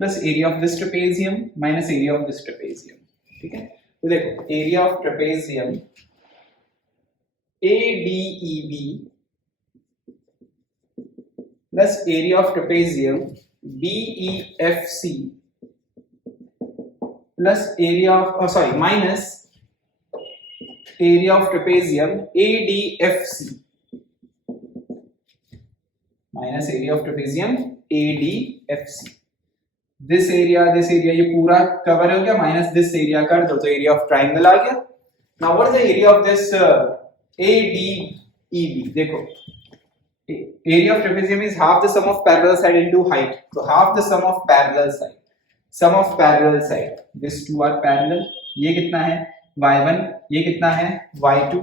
plus area of this trapezium minus area of this trapezium. ठीक है, तो देखो area of trapezium ADEB plus area of trapezium BEFC plus area of minus area of trapezium ADFC minus area of trapezium ADFC. this area ये पूरा cover हो गया, minus this area कर दो तो एरिया ऑफ ट्राइंगल आ गया. Now what is the area of this ADEB? देखो area of trapezium is half the sum of parallel side into height. तो half the sum of parallel side, sum of parallel side, this two are parallel. ये कितना है? y1. ये कितना है? y2.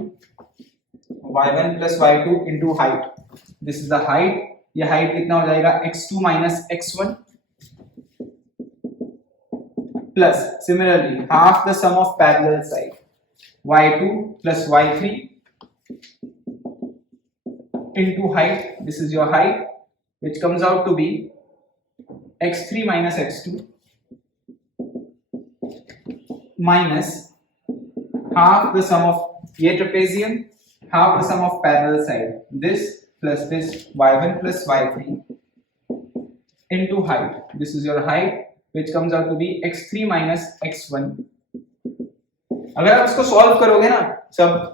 y1 plus y2 into height. This is the height. ये height कितना हो जाएगा? x2 minus x1 plus similarly half the sum of parallel side y2 plus y3 into height. This is your height, which comes out to be x3 minus x2 minus half the sum of ये trapezium, half the sum of parallel side, this plus this y1 plus y3 into height. This is your height, which comes out to be x3 minus x1. अगर आप इसको solve करोगे ना सब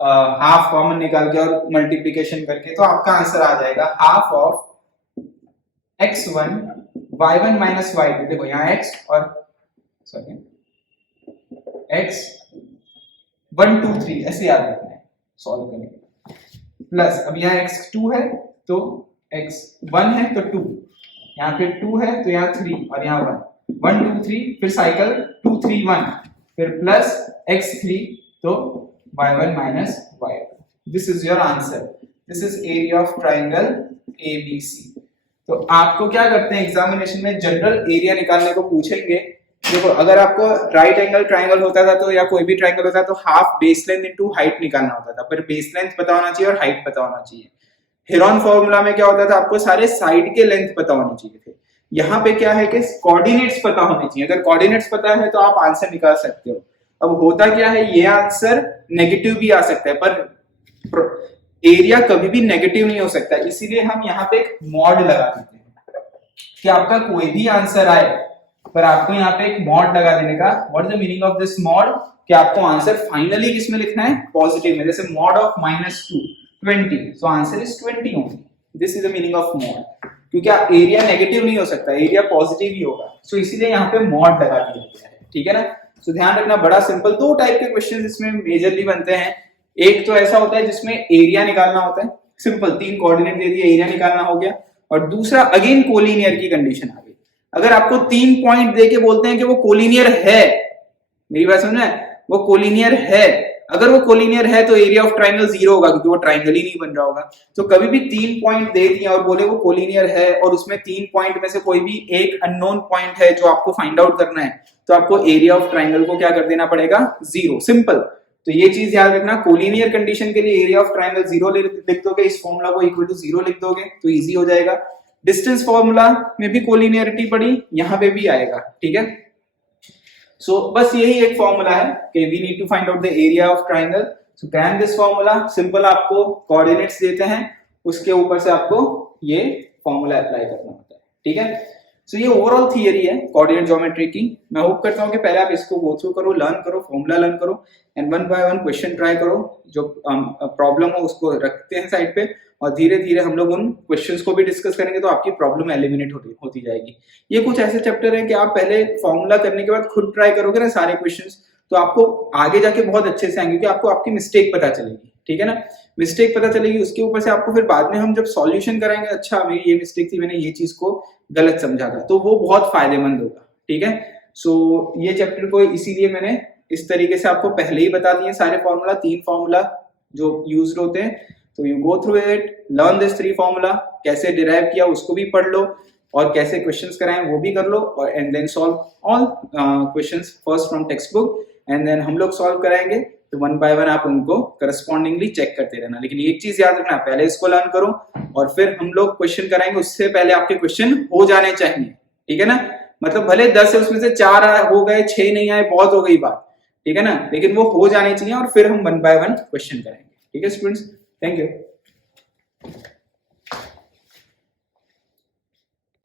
half common निकाल के और मल्टीप्लिकेशन करके, तो आपका आंसर आ जाएगा half of x1 y1 minus y2. देखो यहाँ x और सॉरी x 1 2 3 ऐसे याद रखना है सॉल्व करने के. प्लस अब यहाँ x2 है तो x1 है तो 2, यहाँ पे 2 है तो यहाँ 3 और यहाँ 1 1 2 3, फिर साइकिल 2 3 1, फिर प्लस x3 तो y1 minus y2. This is your answer. This is area of triangle ABC. तो आपको क्या करते हैं एग्जामिनेशन में, जनरल एरिया निकालने को पूछेंगे. देखो अगर आपको राइट एंगल ट्राइंगल होता था तो या कोई भी ट्राइंगल होता तो half base length into height निकालना होता था, पर बेस लेंथ पता होना चाहिए और हाइट पता होना चाहिए. हेरॉन फॉर्मूला में क्या होता था, आपको सारे साइड के लेंथ पता होने चाहिए थे. यहाँ पे क्या है कि कोऑर्डिनेट्स पता होने चाहिए. अगर कोऑर्डिनेट्स पता है तो आप आंसर निकाल सकते हो. अब होता क्या है, ये आंसर नेगेटिव भी आ सकता है पर एरिया कभी भी नेगेटिव नहीं हो सकता. इसीलिए हम यहाँ पे एक मॉड लगा देते हैं कि आपका कोई भी आंसर आए पर आपको यहाँ पे एक मॉड लगा देने का. What is the meaning of this mod? कि आपको आंसर फाइनली किसमें लिखना है? पॉजिटिव में. जैसे mod of -2 20, so answer is 20 only. This is the meaning of mod. क्योंकि एरिया नेगेटिव नहीं हो सकता, एरिया पॉजिटिव ही होगा. सो इसीलिए यहाँ पे मॉड लगा दिया गया है. ठीक है ना. तो ध्यान रखना, बड़ा सिंपल. दो टाइप के क्वेश्चन इसमें मेजरली बनते हैं. एक तो ऐसा होता है जिसमें एरिया निकालना होता है, सिंपल 3 कोऑर्डिनेट दे दिए, एरिया निकालना हो गया. और दूसरा अगेन कोलिनियर की कंडीशन आ गई. अगर आपको 3 पॉइंट दे के बोलते हैं कि वो कोलिनियर है, मेरी बात समझ में, वो कोलिनियर है अगर वो कोलिनियर है तो एरिया ऑफ ट्राइंगल 0 होगा क्योंकि वो ट्राइंगल ही नहीं बन रहा होगा। तो कभी भी 3 पॉइंट दे दिया और बोले वो कोलिनियर है और उसमें 3 पॉइंट में से कोई भी एक अननोन पॉइंट है जो आपको फाइंड आउट करना है, तो आपको एरिया ऑफ ट्राइंगल को क्या कर देना पड़ेगा, 0, सिंपल। तो ये चीज याद रखना, कोलिनियर कंडीशन के लिए एरिया ऑफ ट्राइंगल 0 लिख दोगे, इस फॉर्मूला को इक्वल टू 0 लिख दोगे तो इजी हो जाएगा। डिस्टेंस फॉर्मूला में भी कोलिनियरिटी पड़ी, यहां पे भी आएगा, ठीक है। सो बस यही एक फॉर्मूला है कि we need to find out the area of triangle. So can this formula, simple आपको कोऑर्डिनेट्स देते हैं, उसके ऊपर से आपको ये फॉर्मूला अप्लाई करना होता है, ठीक है। सो ये ओवरऑल थियरी है कोऑर्डिनेट ज्योमेट्री की। मैं होप करता हूँ कि पहले आप इसको गो थ्रू करो, लर्न करो, फॉर्मूला लर्न करो and one by one question try करो। जो प्रॉब्लम हो उसको रखते हैं साइड पे और धीरे धीरे हम लोग उन क्वेश्चंस को भी डिस्कस करेंगे तो आपकी प्रॉब्लम एलिमिनेट होती जाएगी। ये कुछ ऐसे चैप्टर हैं कि आप पहले फॉर्मूला करने के बाद खुद ट्राई करोगे ना सारे क्वेश्चंस, तो आपको आगे जाके बहुत अच्छे से आएंगे क्योंकि आपको आपकी मिस्टेक पता चलेगी, ठीक है ना। मिस्टेक पता चलेगी, उसके ऊपर से आपको फिर बाद में हम जब सॉल्यूशन कराएंगे, अच्छा मेरी ये मिस्टेक थी, मैंने ये चीज को गलत समझा था, तो वो बहुत फायदेमंद होगा, ठीक है। सो ये चैप्टर को इसीलिए मैंने इस तरीके से आपको पहले ही बता दिए सारे फॉर्मूला, 3 फॉर्मूला जो यूज होते हैं। तो you go through it, learn this 3 formula, कैसे डिराइव किया उसको भी पढ़ लो और कैसे क्वेश्चंस कराएं वो भी कर लो और and then solve all questions first from text book and then हम लोग सॉल्व कराएंगे। तो वन बाय वन आप उनको करस्पॉन्डिंगली चेक करते रहना, लेकिन एक चीज याद रखना, पहले इसको लर्न करो और फिर हम लोग क्वेश्चन कराएंगे, उससे पहले आपके क्वेश्चन हो जाने चाहिए, ठीक है ना। मतलब भले 10 है उसमें से 4 हो गए, 6 नहीं आए, बहुत हो गई बात, ठीक है ना, लेकिन वो हो जाने चाहिए और फिर हम वन बाय वन क्वेश्चन करेंगे, ठीक है स्टूडेंट्स। Thank you.